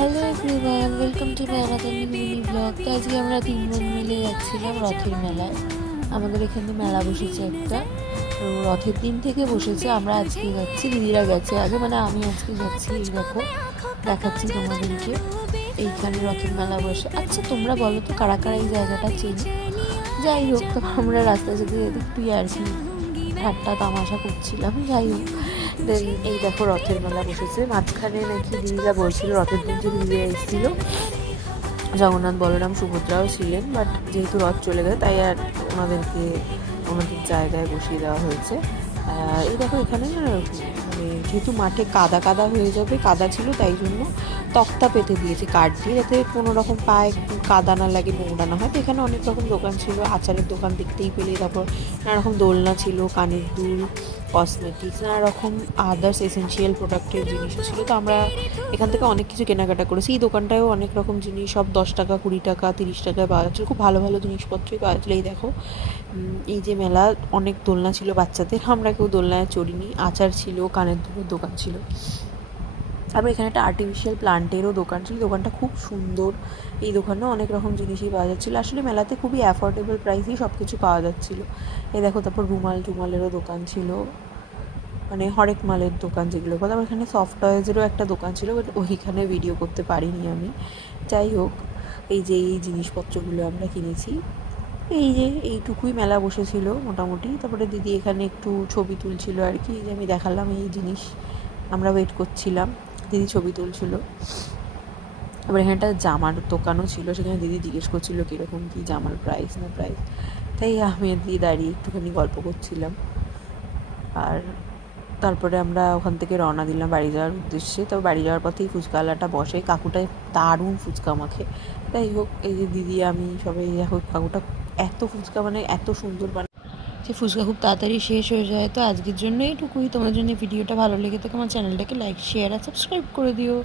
Hello everyone, welcome to my another new mini blog. তো আজকে আমরা 3 বোন মিলে যাচ্ছিলাম রথের মেলায়। আমাদের এখানে মেলা বসেছে একটা, তো রথের দিন থেকে বসেছে। আমরা আজকে যাচ্ছি, দিদিরা গেছে আগে, মানে আমি আজকে যাচ্ছি। এই দেখো, দেখাচ্ছি তোমাদেরকে। এইখানে রথের মেলা বসে। আচ্ছা তোমরা বলো তো কারা কারা এই জায়গাটা চেনো? যাই হোক, তো আমরা রাস্তায় যেতে যেতে একটু আর কি ঠাট্টা তামাশা করছিলাম। যাই হোক, দেন এই দেখো রথের মেলা বসেছে। মাঝখানে নাকি দিদিরা বলছিল রথের দিন যে দিদিরা এসেছিল, জগন্নাথ বলরাম সুভদ্রাও ছিলেন, বাট যেহেতু রথ চলে গেছে তাই আর ওনাদের জায়গায় বসিয়ে দেওয়া হয়েছে। এই দেখো এখানে না, মানে যেহেতু মাঠে কাদা কাদা হয়ে যাবে, কাদা ছিল তাই জন্য তক্তা পেতে দিয়েছে কাঠ দিয়ে, যাতে কোনো রকম পায়ে কাদা না লাগে, নোংরা না হয়। তো এখানে অনেক রকম দোকান ছিল, আচারের দোকান দেখতেই পেলে, তারপর নানা রকম দোলনা ছিল, কানের দুল, কসমেটিক্স, নানা রকম আদার্স এসেনশিয়াল প্রোডাক্টের জিনিসও ছিল। তো আমরা এখান থেকে অনেক কিছু কেনাকাটা করেছি। এই দোকানটায়ও অনেক রকম জিনিস, সব 10 টাকা, 20 টাকা, 30 টাকায় পাওয়া যাচ্ছিলো। খুব ভালো ভালো জিনিসপত্রই পাওয়া যাচ্ছিলো। এই দেখো, এই যে মেলা, অনেক দোলনা ছিল বাচ্চাদের, আমরা কেউ দোলনায় চড়িনি। আচার ছিল, কানের দুলের দোকান ছিল। আবার এখানে একটা আর্টিফিশিয়াল প্লান্টেরও দোকান ছিল, দোকানটা খুব সুন্দর। এই দোকানেও অনেক রকম জিনিসই পাওয়া যাচ্ছিলো। আসলে মেলাতে খুবই অ্যাফোর্ডেবল প্রাইসেই সব কিছু পাওয়া যাচ্ছিলো। এই দেখো, তারপর রুমালেরও দোকান ছিল, মানে হরেক মালের দোকান যেগুলো বলে। আবার এখানে সফট টয়েজেরও একটা দোকান ছিল, বাট ওইখানে ভিডিও করতে পারিনি আমি। যাই হোক, এই যে এই জিনিসপত্রগুলো আমরা কিনেছি। এই যে এইটুকুই মেলা বসেছিল মোটামুটি। তারপরে দিদি এখানে একটু ছবি তুলছিল আর কি, যে আমি দেখালাম এই জিনিস। আমরা ওয়েট করছিলাম, দিদি ছবি তুলছিল। এবার এখানে একটা জামার দোকানও ছিল, সেখানে দিদি জিজ্ঞেস করছিল কীরকম কী জামার প্রাইস না প্রাইস। তাই আমি আর দিদি দাঁড়িয়ে একটুখানি গল্প করছিলাম। আর তারপরে আমরা ওখান থেকে রওনা দিলাম বাড়ি যাওয়ার উদ্দেশ্যে। তবে বাড়ি যাওয়ার পথেই ফুচকাওয়ালাটা বসে, কাকুটায় দারুণ ফুচকা মাখে। যাই হোক, এই যে দিদি আমি সবাই দেখো, কাকুটা এত ফুচকা মানে এত সুন্দর বানায়, সে ফুচকা খুব তাড়াতাড়ি শেষ হয়ে যায়। তো আজকের জন্য এইটুকুই। তোমার জন্য ভিডিওটা ভালো লেগে থাকে আমার চ্যানেলটাকে লাইক, শেয়ার আর সাবস্ক্রাইব করে দিও।